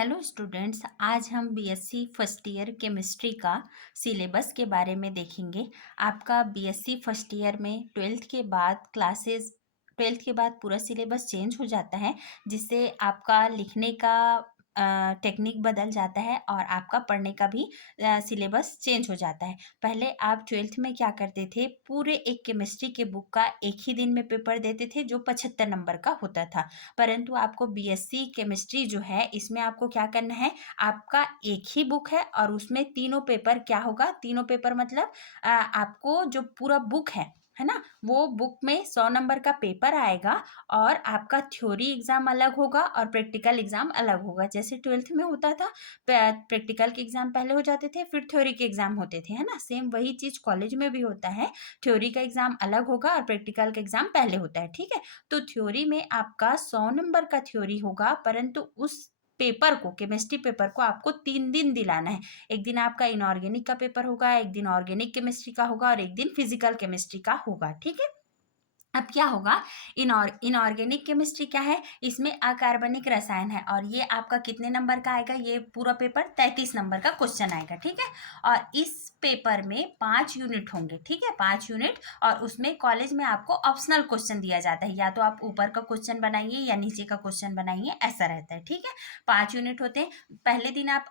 Hello students, आज हम BSc first year chemistry का सिलेबस के बारे में देखेंगे। आपका बीएससी फर्स्ट ईयर में ट्वेल्थ के बाद पूरा सिलेबस चेंज हो जाता है, जिससे आपका लिखने का टेक्निक बदल जाता है और आपका पढ़ने का भी सिलेबस चेंज हो जाता है। पहले आप ट्वेल्थ में क्या करते थे, पूरे एक केमिस्ट्री के बुक का एक ही दिन में पेपर देते थे जो 75 नंबर का होता था। परंतु आपको बीएससी केमिस्ट्री जो है, इसमें आपको क्या करना है, आपका एक ही बुक है और उसमें तीनों पेपर क्या होगा, तीनों पेपर मतलब आपको जो पूरा बुक है ना, वो बुक में 100 नंबर का पेपर आएगा और आपका थ्योरी एग्जाम अलग होगा और प्रैक्टिकल एग्जाम अलग होगा। जैसे ट्वेल्थ में होता था, प्रैक्टिकल के एग्जाम पहले हो जाते थे, फिर थ्योरी के एग्जाम होते थे, है ना। सेम वही चीज कॉलेज में भी होता है। थ्योरी का एग्जाम अलग होगा और प्रैक्टिकल का एग्जाम पहले होता है, ठीक है। तो थ्योरी में आपका 100 नंबर का थ्योरी होगा, परंतु उस पेपर को, केमिस्ट्री पेपर को आपको 3 दिन दिलाना है। एक दिन आपका इनऑर्गेनिक का पेपर होगा, एक दिन ऑर्गेनिक केमिस्ट्री का होगा और एक दिन फिजिकल केमिस्ट्री का होगा, ठीक है। अब क्या होगा, इनऑर्गेनिक केमिस्ट्री क्या है, इसमें अकार्बनिक रसायन है और ये आपका कितने नंबर का आएगा, ये पूरा पेपर 33 नंबर का क्वेश्चन आएगा, ठीक है। और इस पेपर में 5 यूनिट होंगे, ठीक है, 5 यूनिट। और उसमें कॉलेज में आपको ऑप्शनल क्वेश्चन दिया जाता है, या तो आप ऊपर का क्वेश्चन बनाइए या नीचे का क्वेश्चन बनाइए, ऐसा रहता है, ठीक है। 5 यूनिट होते हैं। पहले दिन आप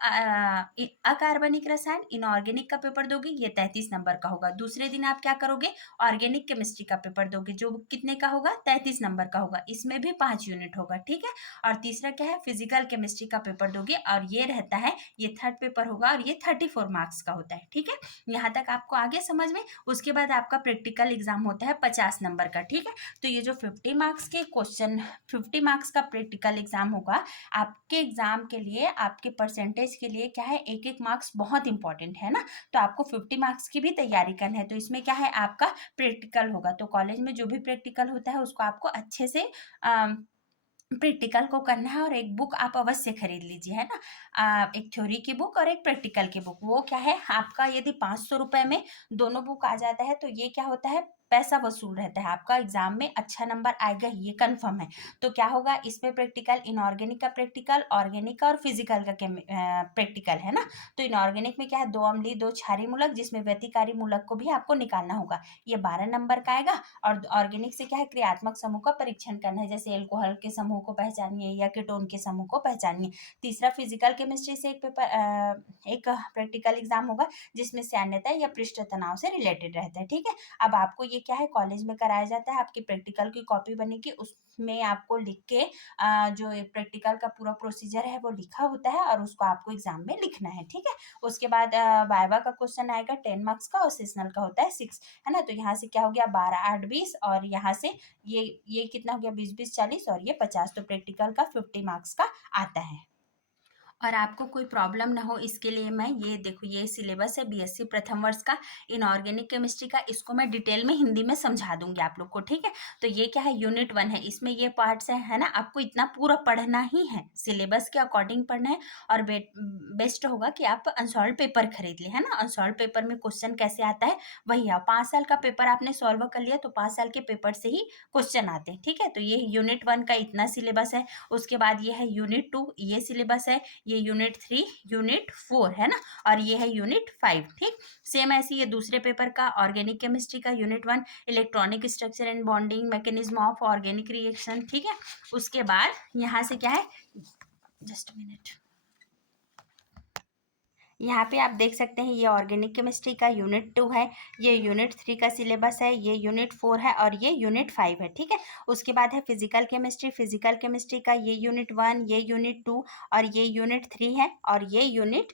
अकार्बनिक रसायन इनऑर्गेनिक का पेपर दोगे, ये 33 नंबर का होगा। दूसरे दिन आप क्या करोगे, ऑर्गेनिक केमिस्ट्री का पेपर दोगे, जो कितने का होगा, 33 नंबर का होगा, इसमें भी 5 यूनिट होगा, ठीक है। और तीसरा क्या है, फिजिकल केमिस्ट्री का पेपर दोगे और ये रहता है, ये थर्ड पेपर होगा और ये 34 मार्क्स का होता है, ठीक है। यहाँ तक आपको आगे समझ में। उसके बाद आपका प्रैक्टिकल एग्जाम होता है 50 नंबर का, ठीक है। तो ये जो 50 मार्क्स के क्वेश्चन, 50 मार्क्स का प्रैक्टिकल एग्जाम होगा, आपके एग्जाम के लिए, आपके परसेंटेज के लिए क्या है, एक एक मार्क्स बहुत इंपॉर्टेंट है ना। तो आपको 50 मार्क्स की भी तैयारी करना है। तो इसमें क्या है, आपका प्रैक्टिकल होगा। तो कॉलेज में जो भी प्रैक्टिकल होता है उसको आपको अच्छे से प्रैक्टिकल को करना है। और एक बुक आप अवश्य खरीद लीजिए, है ना। एक थ्योरी की बुक और एक प्रैक्टिकल की बुक। वो क्या है, आपका यदि 500 रुपए में दोनों बुक आ जाता है तो ये क्या होता है, पैसा वसूल रहता है। आपका एग्जाम में अच्छा नंबर आएगा, ये कंफर्म है। तो क्या होगा, इसमें प्रैक्टिकल, इनऑर्गेनिक का प्रैक्टिकल, ऑर्गेनिक का और फिजिकल का प्रैक्टिकल, है ना। तो इनऑर्गेनिक में क्या है, 2 अम्लीय 2 क्षारीय मूलक, जिसमें व्यतिकारी मूलक को भी आपको निकालना होगा, ये 12 नंबर का आएगा। और ऑर्गेनिक से क्या है, क्रियात्मक समूह का परीक्षण करना है, जैसे एल्कोहल के समूह को पहचानिए या कीटोन के समूह को पहचानिए। तीसरा, फिजिकल केमिस्ट्री से एक प्रैक्टिकल एग्जाम होगा, जिसमें सान्यता या पृष्ठ तनाव से रिलेटेड रहता है, ठीक है। अब आपको ये क्या है, कॉलेज में कराया जाता है। आपकी प्रैक्टिकल की कॉपी बनेगी, उसमें आपको लिख के जो प्रैक्टिकल का पूरा प्रोसीजर है वो लिखा होता है और उसको आपको एग्जाम में लिखना है, ठीक है। उसके बाद वाइवा का क्वेश्चन आएगा 10 मार्क्स का और सेशनल का होता है 6, है ना। तो यहाँ से क्या हो गया, 12 8 20 और यहाँ से ये कितना हो गया, 20 20 40 और ये 50। तो प्रैक्टिकल का 50 मार्क्स का आता है। और आपको कोई प्रॉब्लम ना हो इसके लिए मैं, ये देखो, ये सिलेबस है बीएससी प्रथम वर्ष का इनऑर्गेनिक केमिस्ट्री का, इसको मैं डिटेल में हिंदी में समझा दूंगी आप लोग को, ठीक है। तो ये क्या है, यूनिट 1 है, इसमें ये पार्ट्स है ना। आपको इतना पूरा पढ़ना ही है, सिलेबस के अकॉर्डिंग पढ़ना है। और बेस्ट होगा कि आप अनसॉल्व पेपर खरीद लें, है ना। अनसॉल्व पेपर में क्वेश्चन कैसे आता है, वही है। 5 साल का पेपर आपने सॉल्व कर लिया तो 5 साल के पेपर से ही क्वेश्चन आते हैं, ठीक है। तो ये यूनिट 1 का इतना सिलेबस है। उसके बाद ये है यूनिट 2, ये सिलेबस है। ये यूनिट 3, यूनिट 4, है ना। और ये है यूनिट 5, ठीक। सेम ऐसे ये दूसरे पेपर का ऑर्गेनिक केमिस्ट्री का unit 1, electronic structure and bonding mechanism of organic reaction, ठीक है। उसके बाद यहाँ से क्या है, जस्ट मिनट, यहाँ पे आप देख सकते हैं, ये ऑर्गेनिक केमिस्ट्री का यूनिट 2 है, ये यूनिट 3 का सिलेबस है, ये यूनिट 4 है और ये यूनिट 5 है, ठीक है। उसके बाद है फिजिकल केमिस्ट्री, फिजिकल केमिस्ट्री का ये यूनिट 1, ये यूनिट 2 और ये यूनिट 3 है और ये यूनिट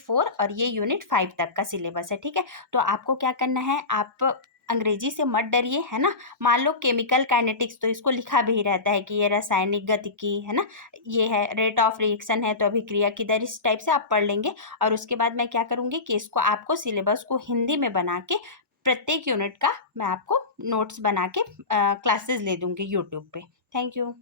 4 और ये यूनिट 5 तक का सिलेबस है, ठीक है। तो आपको क्या करना है, आप अंग्रेजी से मत डरिए, है ना। मान लो केमिकल काइनेटिक्स, तो इसको लिखा भी रहता है कि ये रासायनिक गतिकी, है ना। ये है रेट ऑफ रिएक्शन है, तो अभिक्रिया की दर, इस टाइप से आप पढ़ लेंगे। और उसके बाद मैं क्या करूँगी कि इसको आपको सिलेबस को हिंदी में बना के, प्रत्येक यूनिट का मैं आपको नोट्स बना के क्लासेस ले दूँगी यूट्यूब पे। Thank you.